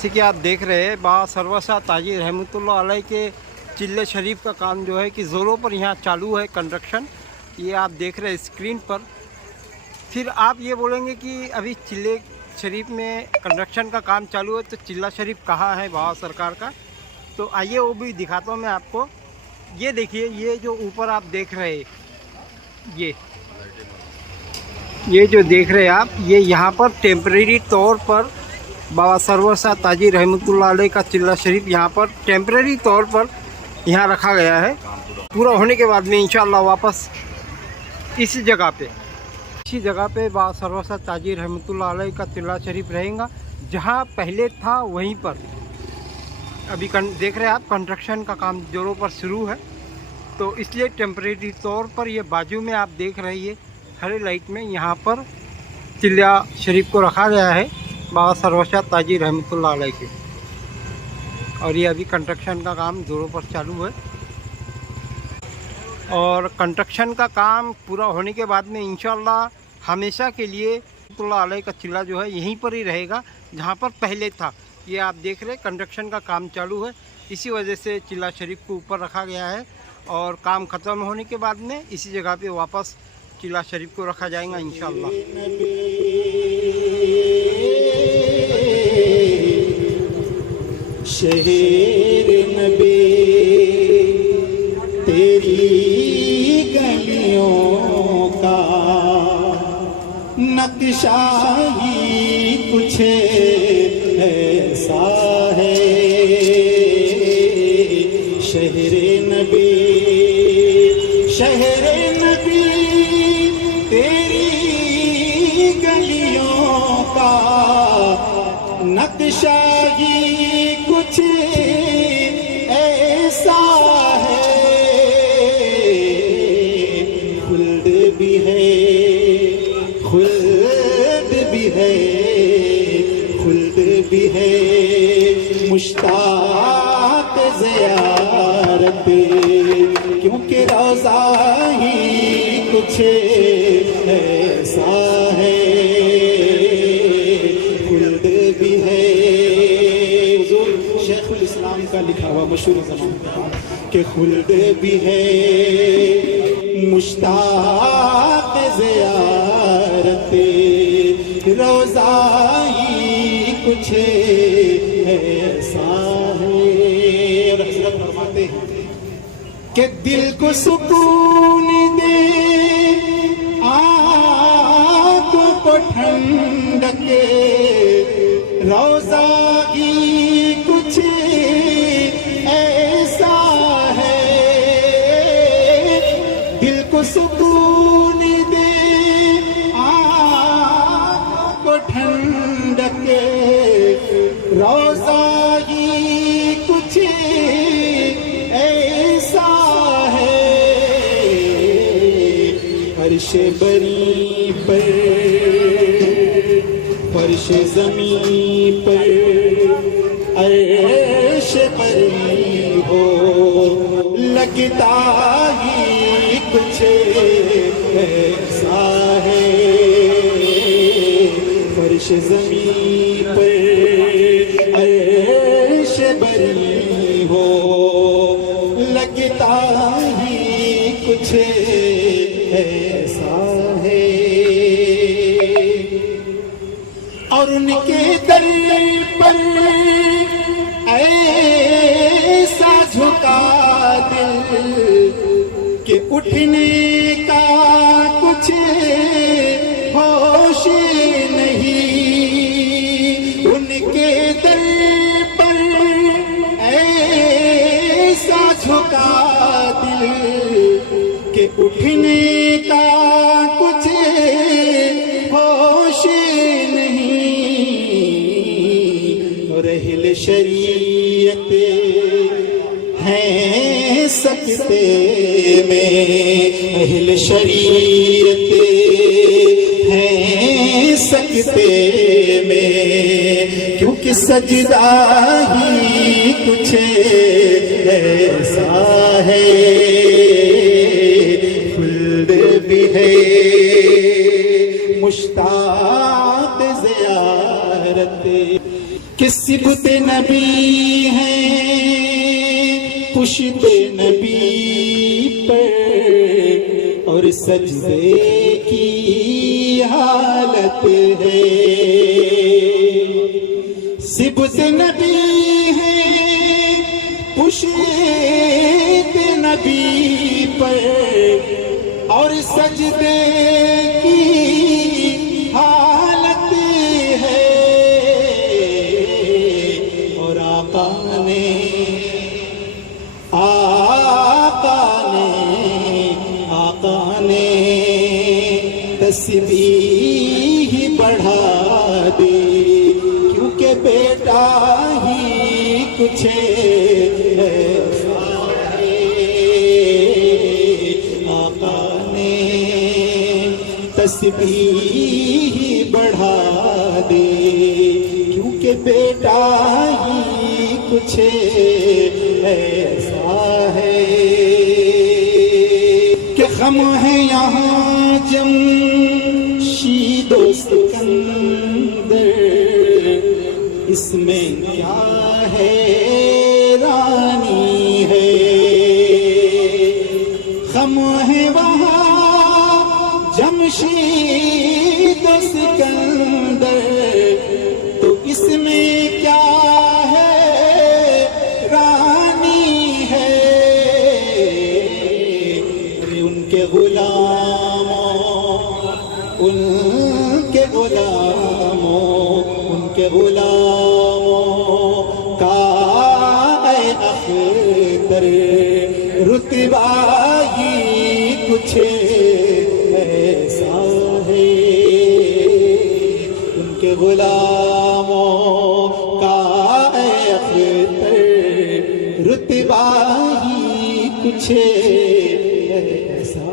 जैसे कि आप देख रहे हैं बा सरवसा ताजी रहमतुल्लाह अलैह के चिल्ले शरीफ का काम जो है कि ज़ोरों पर यहाँ चालू है कंस्ट्रक्शन। ये आप देख रहे हैं स्क्रीन पर। फिर आप ये बोलेंगे कि अभी चिल्ले शरीफ में कंस्ट्रक्शन का काम चालू है तो चिल्ला शरीफ कहाँ है बाबा सरकार का, तो आइए वो भी दिखाता हूँ मैं आपको। ये देखिए, ये जो ऊपर आप देख रहे हैं, ये जो देख रहे हैं आप, ये यहाँ पर टेम्परेरी तौर पर बाबा सरवसा ताजी रहमतुल्लाह अलैह का चिल्ला शरीफ यहाँ पर टेम्परेरी तौर पर यहाँ रखा गया है। पूरा होने के बाद में इंशाअल्लाह वापस इसी जगह पे बाबा सरवसा ताजी रहमतुल्लाह अलैह का चिल्ला शरीफ रहेगा। जहाँ पहले था वहीं पर अभी देख रहे हैं आप कंस्ट्रक्शन का काम जोरों पर शुरू है, तो इसलिए टेम्परेरी तौर पर ये बाजू में आप देख रहे हैं हरे लाइट में यहाँ पर चिल्ला शरीफ को रखा गया है बाबा सरवसा ताजी रहमतुल्लाह अलैह के। और ये अभी कंस्ट्रक्शन का काम जोरों पर चालू है और कंस्ट्रक्शन का काम पूरा होने के बाद में इंशाअल्लाह हमेशा के लिए रहमतुल्लाह अलैह का चिल्ला जो है यहीं पर ही रहेगा जहाँ पर पहले था। ये आप देख रहे हैं कंस्ट्रक्शन का काम चालू है, इसी वजह से चिल्ला शरीफ को ऊपर रखा गया है और काम ख़त्म होने के बाद में इसी जगह पे वापस चिल्ला शरीफ को रखा जाएगा इंशाअल्लाह। शहर नबी तेरी गलियों का नक्शा ही कुछ ऐसा है। शहर नबी तेरी गलियों का नक्शा ही कुछ ऐसा है। खुल्द भी है, खुल्द भी है, खुल्द भी है, मुश्ताक ज़ियारत, क्योंकि रोज़ा ही कुछ ऐसा है। खुल्द भी है, शेखुल इस्लाम का लिखा हुआ मशहूर ज़माना कि खुल्द भी है, मुश्ताक ज़ियारत, रोज़ा ही कुछ ऐसा है। हज़रत फरमाते हैं कि दिल को सुकून दे, आँखों को ठंडक, रोज़ा ही कुछ ऐसा है। दिल को सुकून दे, आँखों को ठंडक, रोज़ा ही कुछ ऐसा है। अर्श बरी पर, फर्श ज़मीं पर, अर्श बरी हो, लगता ही कुछ ऐसा है। फर्श ज़मीं पर अर्श बरी हो, लगता ही कुछ ऐसा है। और उनके दर पर ऐसा झुका दिल कि उठने का कुछ होश नहीं। उनके दर पर ऐसा झुका दिल कि उठने का कुछ होश नहीं। और अहले शरीयत हैं सकते में, अहले शरीयत हैं सकते में, क्योंकि सजदा ही कुछ ऐसा है। खुल्द भी है, मुश्ताक ज़ियारत, कि صبت نبی ہیں پشت نبی پر اور سجدے کی حالت ہے صبت نبی ہیں پشت نبی پر اور سجدے کی حالت ہے اور آقا نے تسبیح بڑھا دی کیونکہ بیٹا ہی کچھ تسبیح بڑھا دے کیونکہ بیٹا ہی کچھ ایسا ہے کہ غم ہے یہاں جمشید و سکندر اس میں کیا ہے رانی ہے غم ہے وہاں جمشید و سکندر تو اس میں کیا ہے رانی ہے ان کے غلاموں کا اے اختر رتبہ ہی کچھ ایسا ہے ان کے غلاموں کا اے اختر رتبہ ہی کچھ ایسا